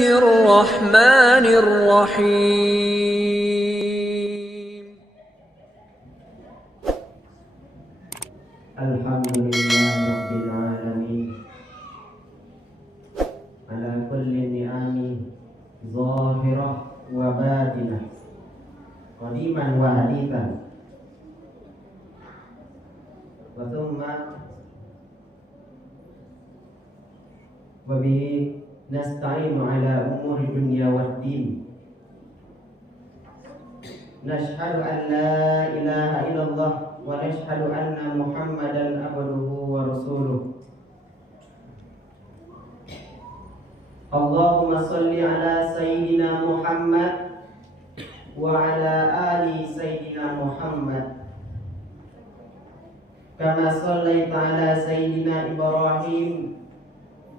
الرحمن الرحيم. الحمد لله رب العالمين على كل النعم ظاهرة وباطنة قديما وحديثا وثم وبه نستعين على أمور الدنيا والدين. نشهد أن لا إله إلا الله ونشهد أن محمدا عبده ورسوله. اللهم صل على سيدنا محمد وعلى آل سيدنا محمد كما صليت على سيدنا إبراهيم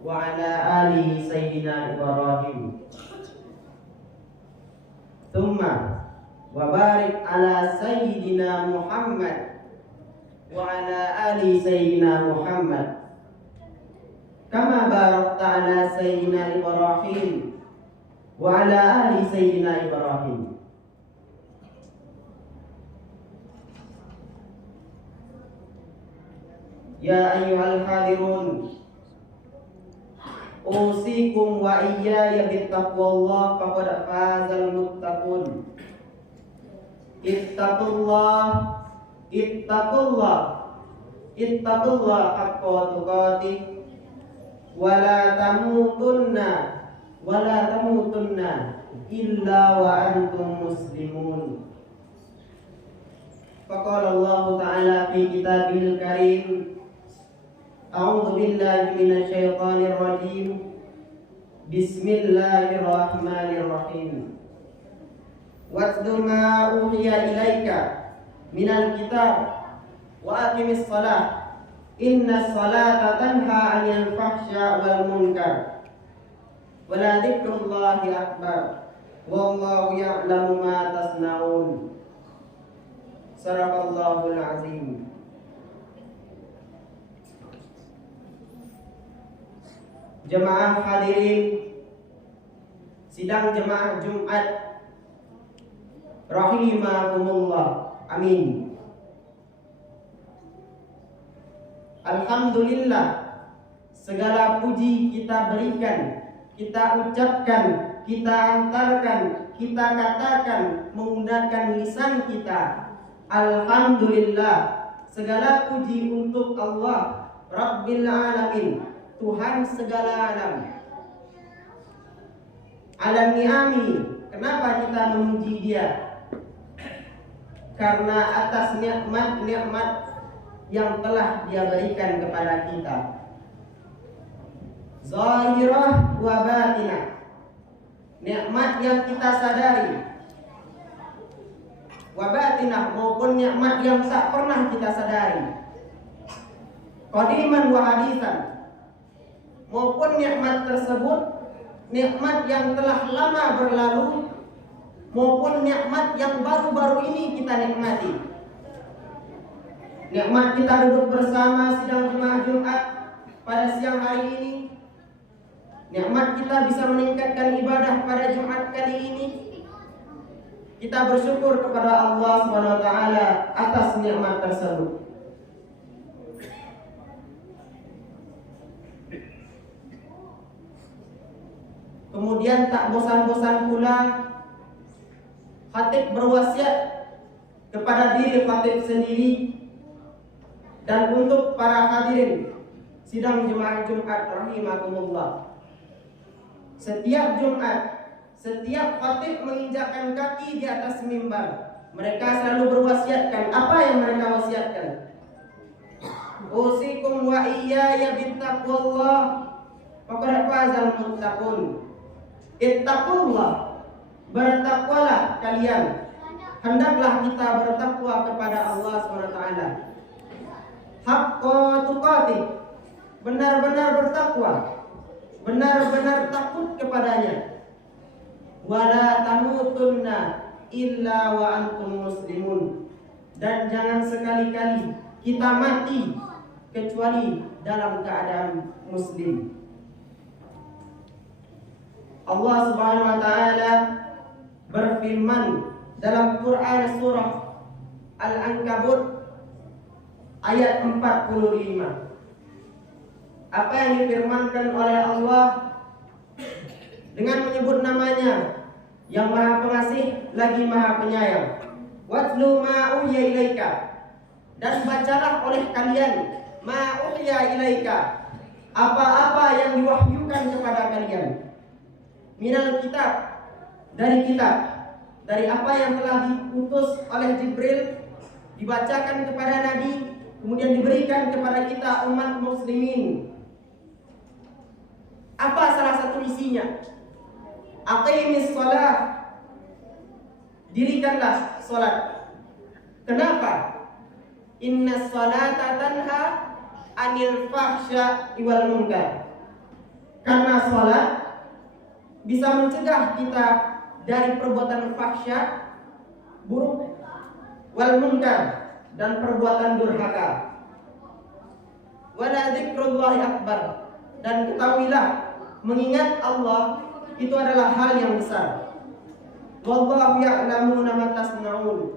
وعلى آل سيدنا إبراهيم. ثم وبارك على سيدنا محمد وعلى آل سيدنا محمد كما باركت على سيدنا إبراهيم وعلى آل سيدنا إبراهيم. يا أيها الحاضرون أوصيكم وإياي بتقوى الله فقد فاز المتقون. اتقوا الله اتقوا الله اتقوا الله حق تقاته ولا تموتن إلا وأنتم مسلمون. فقال الله تعالى في كتابه الكريم: أعوذ بالله من الشيطان الرجيم. بسم الله الرحمن الرحيم. واتل ما أوحي إليك من الكتاب وأقم الصلاة إن الصلاة تنهى عن الفحشاء والمنكر ولذكر الله أكبر والله يعلم ما تصنعون. صدق الله العظيم. Jemaah hadirin sidang jemaah Jumat rahimakumullah. Amin. Alhamdulillah, segala puji kita berikan, kita ucapkan, kita antarkan, kita katakan menggunakan lisan kita. Alhamdulillah, segala puji untuk Allah Rabbil Alamin, Tuhan segala alam. Alam ni'ami, kenapa kita memuji Dia? Karena atas nikmat-nikmat yang telah Dia berikan kepada kita, zahirah wa batinah, nikmat yang kita sadari, wa batinah, maupun nikmat yang tak pernah kita sadari, qadiman wa hadisan, maupun nikmat tersebut nikmat yang telah lama berlalu maupun nikmat yang baru-baru ini kita nikmati. Nikmat kita duduk bersama sidang jemaah Jumat pada siang hari ini, nikmat kita bisa meningkatkan ibadah pada Jumat kali ini. Kita bersyukur kepada Allah SWT atas nikmat tersebut. Kemudian tak bosan-bosan pula khatib berwasiat kepada diri khatib sendiri dan untuk para hadirin sidang jemaah Jumat rahimakumullah. Setiap Jumat, setiap khatib menginjakkan kaki di atas mimbar, mereka selalu berwasiatkan. Apa yang mereka wasiatkan? Usikum wa iyaya bittaqwallah faqad fazal muttaqun. Ittaqullah, bertakwalah kalian. Hendaklah kita bertakwa kepada Allah SWT. Haqqa tuqatih, benar-benar bertakwa, benar-benar takut kepadanya. Wala tamutunna illa wa antum muslimun, dan jangan sekali-kali kita mati kecuali dalam keadaan muslim. Allah Subhanahu wa taala berfirman dalam Quran surah Al-Ankabut ayat 45. Apa yang difirmankan oleh Allah dengan menyebut namanya yang Maha Pengasih lagi Maha Penyayang. Watlu ma uhiya ilaika, dan bacalah oleh kalian ma uhiya ilaika, apa-apa yang diwahyukan kepada kalian, minal kitab, dari kitab, dari apa yang telah diutus oleh Jibril, dibacakan kepada Nabi, kemudian diberikan kepada kita umat muslimin. Apa salah satu isinya? Aqimis shalah, dirikanlah salat. Kenapa? Inna sholata tanha anil fahsya wal munkar. Karena salat bisa mencegah kita dari perbuatan fahsya, buruk, wal munkar, dan perbuatan durhaka. Wala dzikrullahi akbar, dan ketahuilah mengingat Allah itu adalah hal yang besar. Wallahu ya'lamu ma tasna'un,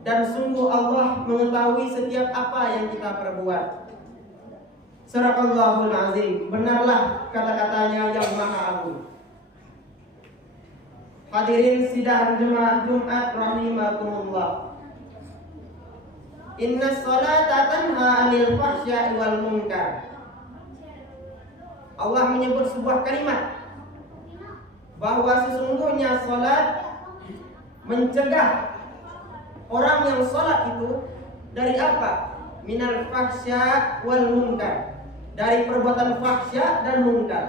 dan sungguh Allah mengetahui setiap apa yang kita perbuat. Sadaqallahul azim, benarlah kata-katanya yang maha agung. Hadirin sidang jemaah Jumat rahimakumullah. Inna sholata tanha 'anil fahsya'i wal munkar. Allah menyebut sebuah kalimat bahwa sesungguhnya salat mencegah orang yang salat itu dari apa? Minal fahsya wal munkar, dari perbuatan fahsya dan munkar.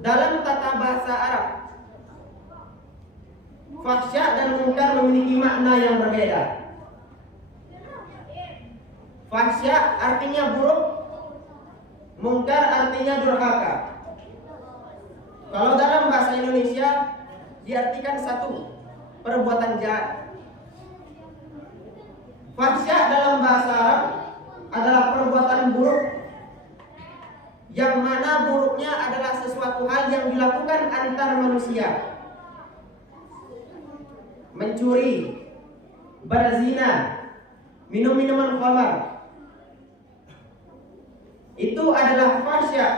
Dalam tata bahasa Arab, fahsya dan munkar memiliki makna yang berbeda. Fahsya artinya buruk, munkar artinya durhaka. Kalau dalam bahasa Indonesia diartikan satu, perbuatan jahat. Fahsya dalam bahasa Arab adalah perbuatan buruk, yang mana buruknya adalah sesuatu hal yang dilakukan antar manusia. Mencuri, berzina, minum minuman khamar, itu adalah fahsya.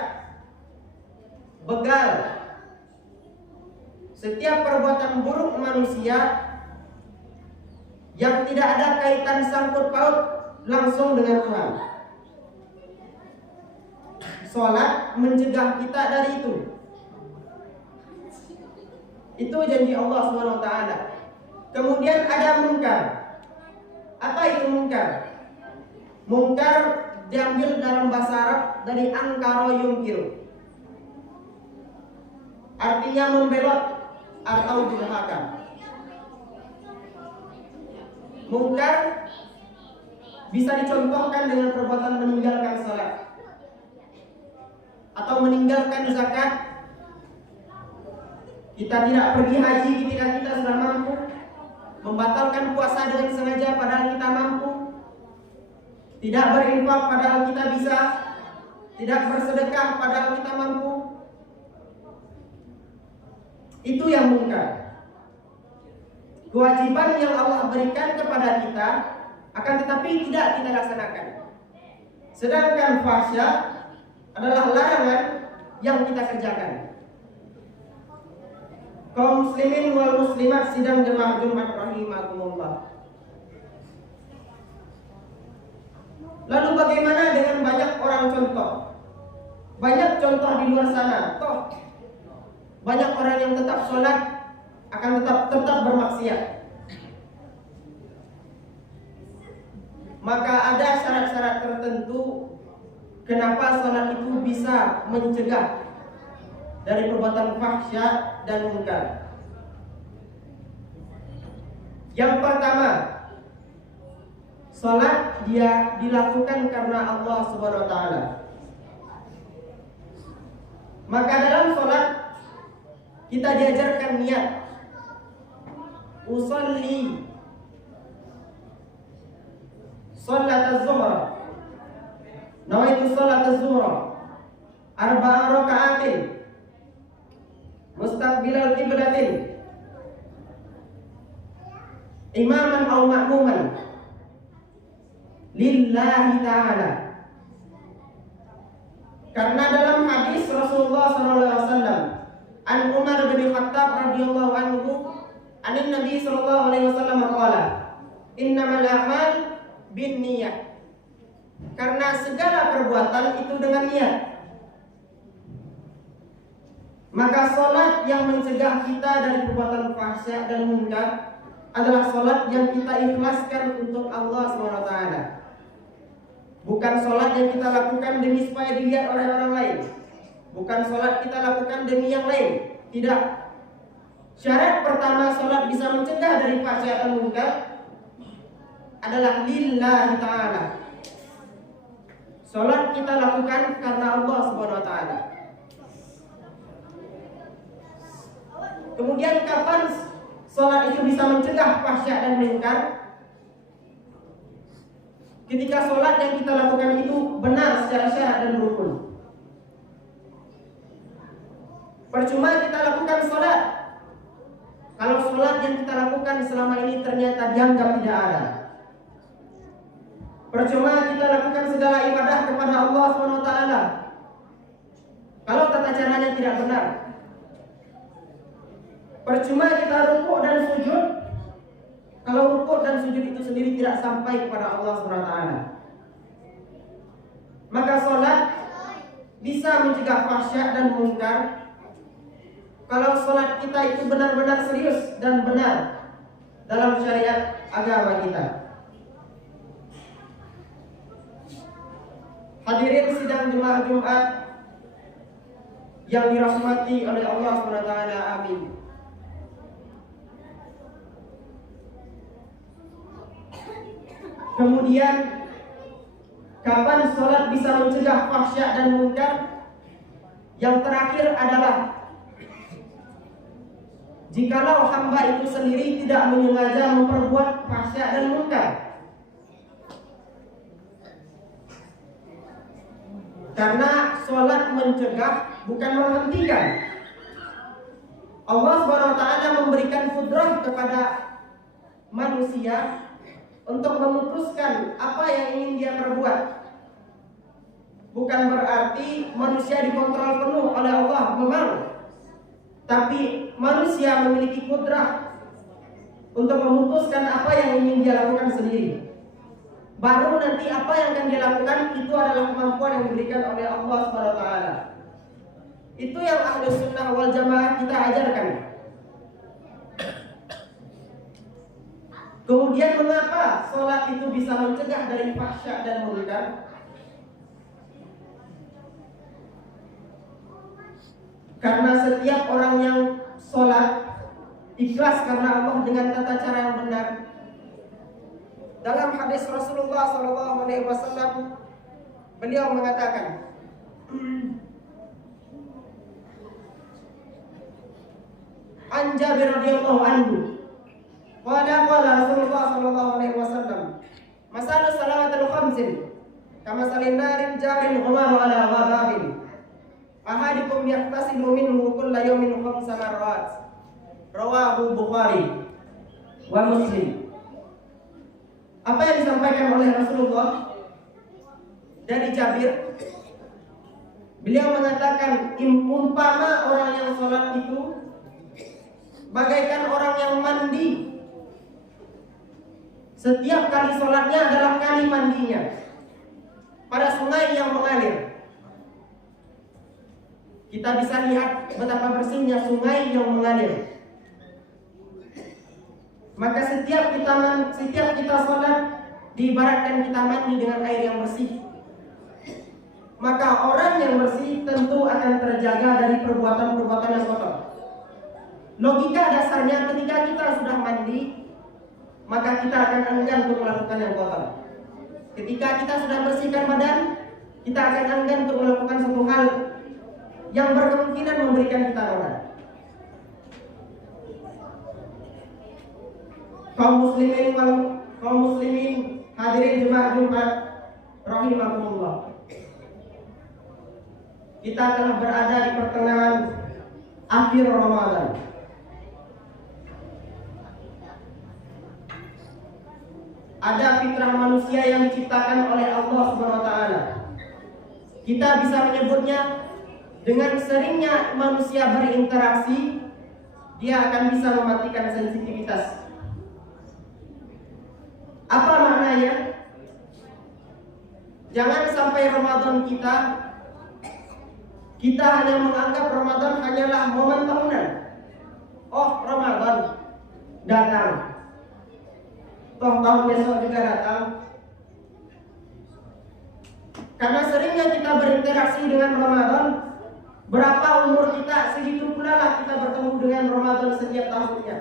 Begal, setiap perbuatan buruk manusia yang tidak ada kaitan sangkut paut langsung dengan Tuhan. Salat mencegah kita dari itu. Itu janji Allah SWT. Kemudian ada munkar. Apa itu munkar? Munkar diambil dalam bahasa Arab dari angkara yungkir, artinya membelot atau durhaka. Munkar bisa dicontohkan dengan perbuatan meninggalkan salat atau meninggalkan zakat. Kita tidak pergi haji ketika kita sudah mampu, membatalkan puasa dengan sengaja padahal kita mampu, tidak berinfak padahal kita bisa, tidak bersedekah padahal kita mampu. Itu yang munkar. Kewajiban yang Allah berikan kepada kita, akan tetapi tidak kita laksanakan. Sedangkan fahsya adalah larangan yang kita kerjakan. Kaum muslimin wal muslimat sidang jemaah Jumat rahimakumullah. Lalu bagaimana dengan banyak orang contoh? Banyak contoh di luar sana. Toh banyak orang yang tetap sholat akan tetap bermaksiat. Maka ada syarat-syarat tertentu kenapa sholat itu bisa mencegah dari perbuatan fahsya dan munkar. Yang pertama, sholat dia dilakukan karena Allah Subhanahu wa taala. Maka dalam sholat kita diajarkan niat. Usolli salat az-zuhr, nawaitu salat az-zuhr, arba'a raka'atin mustaqbilal qiblatin imaman aw ma'muman lillahi ta'ala. Karena dalam hadis Rasulullah SAW an Umar bin Khattab radhiyallahu anhu anin Nabi sallallahu alaihi wasallam qala innamal a'mal binniyat. Karena segala perbuatan itu dengan niat. Maka salat yang mencegah kita dari perbuatan fahsya dan munkar adalah salat yang kita ikhlaskan untuk Allah SWT. Bukan salat yang kita lakukan demi supaya dilihat oleh orang lain. Bukan salat kita lakukan demi yang lain. Tidak. Syarat pertama salat bisa mencegah dari fahsya dan munkar adalah lillahi ta'ala. Salat kita lakukan karena Allah SWT. Kemudian kapan salat itu bisa mencegah fahsya dan munkar? Ketika salat yang kita lakukan itu benar secara syarat dan rukun. Percuma kita lakukan salat kalau salat yang kita lakukan selama ini ternyata dianggap tidak ada. Percuma kita lakukan segala ibadah kepada Allah SWT kalau tata caranya tidak benar. Percuma kita rukuk dan sujud kalau rukuk dan sujud itu sendiri tidak sampai kepada Allah SWT. Maka salat bisa mencegah fahsya dan munkar kalau salat kita itu benar-benar serius dan benar dalam syariat agama kita. Hadirin sidang jemaah Jumat yang dirahmati oleh Allah SWT, amin. Kemudian kapan sholat bisa mencegah fahsya dan munkar? Yang terakhir adalah jikalau hamba itu sendiri tidak menyengaja memperbuat fahsya dan munkar. Karena sholat mencegah bukan menghentikan. Allah SWT memberikan kudrah kepada manusia untuk memutuskan apa yang ingin dia perbuat. Bukan berarti manusia dikontrol penuh oleh Allah, memang. Tapi manusia memiliki kudrah untuk memutuskan apa yang ingin dia lakukan sendiri. Baru nanti apa yang akan dia lakukan itu adalah kemampuan yang diberikan oleh Allah SWT. Itu yang Ahlus Sunnah wal Jamaah kita ajarkan. Kemudian mengapa sholat itu bisa mencegah dari fahsya dan munkar? Karena setiap orang yang sholat ikhlas karena Allah dengan tata cara yang benar. Dalam hadis Rasulullah SAW, beliau mengatakan, An Jabir radhiyallahu anhu, qala Rasulullah SAW, masalu salawatul khamsin, kama salin narin jarin ghumaru ala ghababin, ahadikum yahtasilu minhu kulla yawmin khamsa marrat, rawahu Bukhari wa Muslim. Apa yang disampaikan oleh Rasulullah dari Jabir? Beliau mengatakan, umpama orang yang sholat itu bagaikan orang yang mandi. Setiap kali sholatnya adalah kali mandinya pada sungai yang mengalir. Kita bisa lihat betapa bersihnya sungai yang mengalir. Maka setiap kita sholat diibaratkan kita mandi dengan air yang bersih. Maka orang yang bersih tentu akan terjaga dari perbuatan-perbuatan yang kotor. Logika dasarnya ketika kita sudah mandi, maka kita akan enggan untuk melakukan yang kotor. Ketika kita sudah bersihkan badan, kita akan enggan untuk melakukan suatu hal yang berkemungkinan memberikan kita noda. Kaum muslimin hadirin jemaah Jumat rahimakumullah. kita telah berada di pertengahan akhir Ramadan. Ada fitrah manusia yang diciptakan oleh Allah Subhanahu wa taala. Kita bisa menyebutnya dengan seringnya manusia berinteraksi, dia akan bisa mematikan sensitivitas. Apa maknanya? Jangan sampai Ramadan kita hanya menganggap Ramadan hanyalah momen tahunan. Oh, Ramadan datang, toh tahun besok juga datang. Karena seringnya kita berinteraksi dengan Ramadan, berapa umur kita, segitu pula lah kita bertemu dengan Ramadan setiap tahunnya.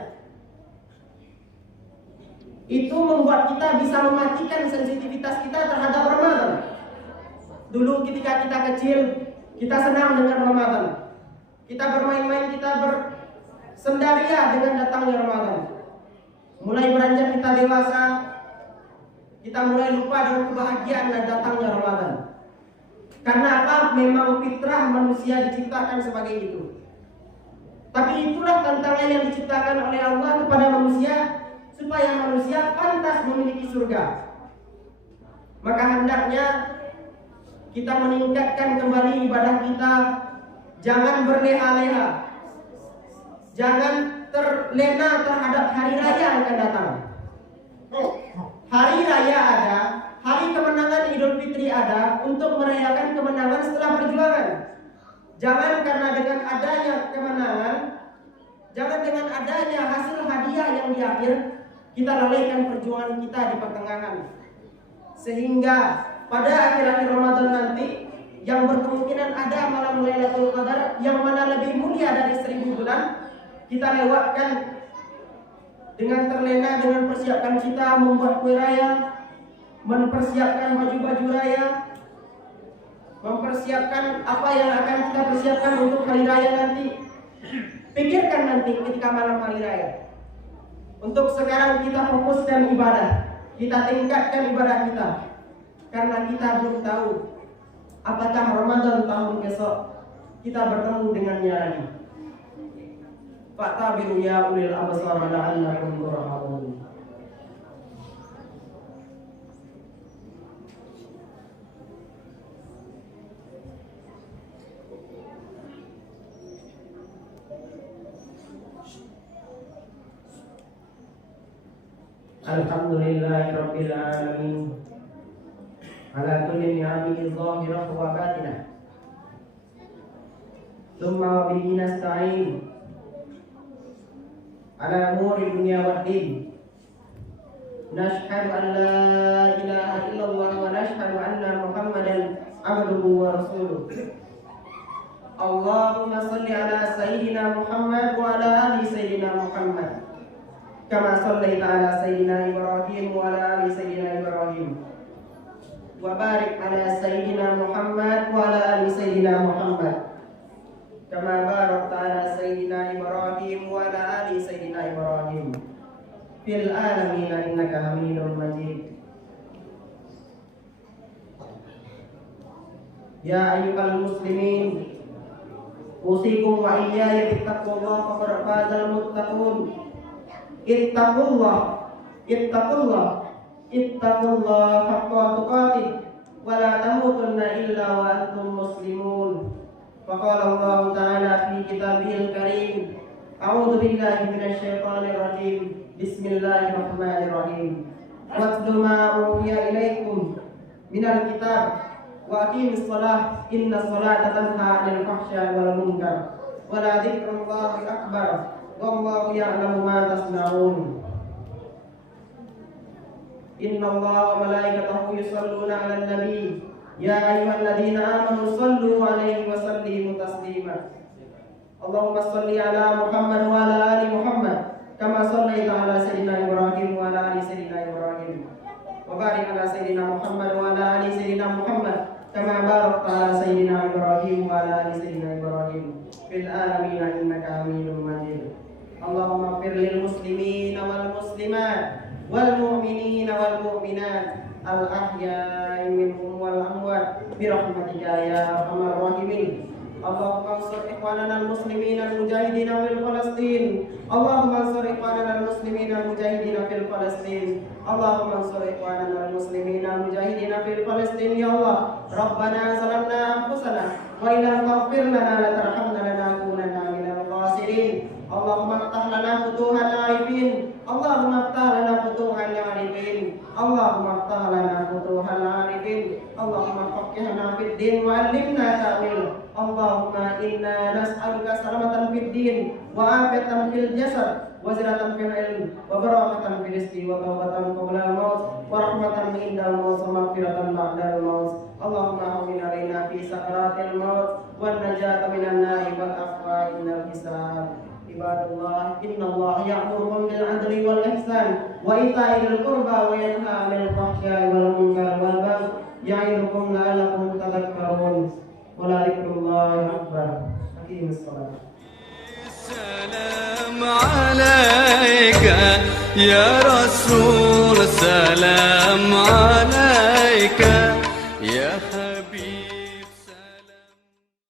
Itu membuat kita bisa mematikan sensitivitas kita terhadap Ramadan. Dulu ketika kita kecil, kita senang dengan Ramadan. Kita bermain-main, kita bersendaria dengan datangnya Ramadan. Mulai beranjak kita dewasa, kita mulai lupa dengan kebahagiaan dan datangnya Ramadan. Karena apa? Memang fitrah manusia diciptakan sebagai itu. Tapi itulah tantangan yang diciptakan oleh Allah kepada manusia, supaya manusia pantas memiliki surga. Maka hendaknya kita meningkatkan kembali ibadah kita. Jangan berleha-leha, jangan terlena terhadap hari raya yang akan datang. Hari raya ada, hari kemenangan Idul Fitri ada, untuk merayakan kemenangan setelah perjuangan. Jangan karena dengan adanya kemenangan, jangan dengan adanya hasil hadiah yang di akhir, kita lalaikan perjuangan kita di pertengahan. Sehingga pada akhir-akhir Ramadan nanti, yang berkemungkinan ada malam Lailatul Qadar yang mana lebih mulia dari 1000 bulan, kita lewatkan dengan terlena dengan persiapan kita membuat kue raya, mempersiapkan baju-baju raya, mempersiapkan apa yang akan kita persiapkan untuk hari raya nanti. Pikirkan nanti ketika malam hari raya. Untuk sekarang kita fokuskan ibadah, kita tingkatkan ibadah kita, karena kita belum tahu apakah Ramadan tahun besok kita bertemu dengannya lagi. Fa'tabiru ya ulil absar la'allakum turhamun. Alhamdulillahirabbil alamin. Ala kulli ni'amihi zahirah wa batinah. Tsumma wa bihi nasta'in. Ala umuri dunya wad din. Nashhadu an la ilaha illallah wa nashhadu anna Muhammadan abduhu wa rasuluh. Allahumma salli ala sayyidina Muhammad wa ala ali sayyidina Muhammad. Kama sallaita ala sayyidina Ibrahim wa ala ali sayyidina Ibrahim. Wa barik ala sayyidina Muhammad wa ala ali sayyidina Muhammad. Kama barakta ala sayyidina Ibrahim wa ala ali sayyidina Ibrahim fil alamin innaka Hamidum Majid. Ya ayyuhal muslimin, usikum wa iyaya bittaqwallah faqad fazal muttaqun. Ittaqullah haqqa tuqatih wa la tamutunna illa wa antum muslimun. Faqala Allah Ta'ala fi kitabihil karim, a'udzu billahi minasy syaithanir rajim. Bismillahirrahmanirrahim. Watlu ma uhiya ilaikum minal kitab wa aqimis shalah innas salata tanha 'anil fahsya'i wal munkar wa la dzikrullahi akbar wallahu ya'lamu ma tasna'un. Inna Allaha wa malaikatahu yusholluna 'alan nabi ya ayyuhalladzina amanu shallu 'alaihi wa sallimu taslima. Allahumma shalli 'ala Muhammad wa 'ala ali Muhammad kama shallaita 'ala sayyidina Ibrahim wa 'ala ali sayyidina Ibrahim. Wa barik 'ala sayyidina Muhammad wa 'ala ali sayyidina Muhammad kama barakta 'ala sayyidina Ibrahim wa 'ala ali sayyidina Ibrahim fil alamin innaka Hamidum Majid. Allahumma ighfir lil muslimin wal muslimat wal mu'minin wal mu'minat al ahya'i minhum wal amwat برحمتك يا أرحم الراحمين. اللهم انصر إخواننا المسلمين المجاهدين في فلسطين. اللهم انصر إخواننا المسلمين المجاهدين في فلسطين. اللهم انصر إخواننا المسلمين المجاهدين في فلسطين يا الله. ربنا ظلمنا أنفسنا وإن لم تغفر لنا لترحمنا لنكونن من الخاسرين. اللهم افتح لنا فتوح العارفين. اللهم افتح لنا فتوح العارفين. اللهم افتح لنا فتوح العارفين. اللهم فقهنا في الدين وعلمنا تأويل. اللهم إنا نسألك سلامة في الدين وعافية في الجسد وزنة في العلم وبراءة في الرزق وتوبة قبل الموت ورحمة عند الموت ومغفرة بعد الموت. اللهم هون علينا في سكرات الموت والنجاة من النار والعفو عند الحساب. عباد الله إن الله يأمركم بالعدل والإحسان وإيتاء ذي القربى وينهى عن الفحشاء والمنكر والبغي يعظكم لعلكم تذكرون. ولذكر الله أكبر. أقيموا الصلاة. السلام عليك يا رسول، السلام عليك.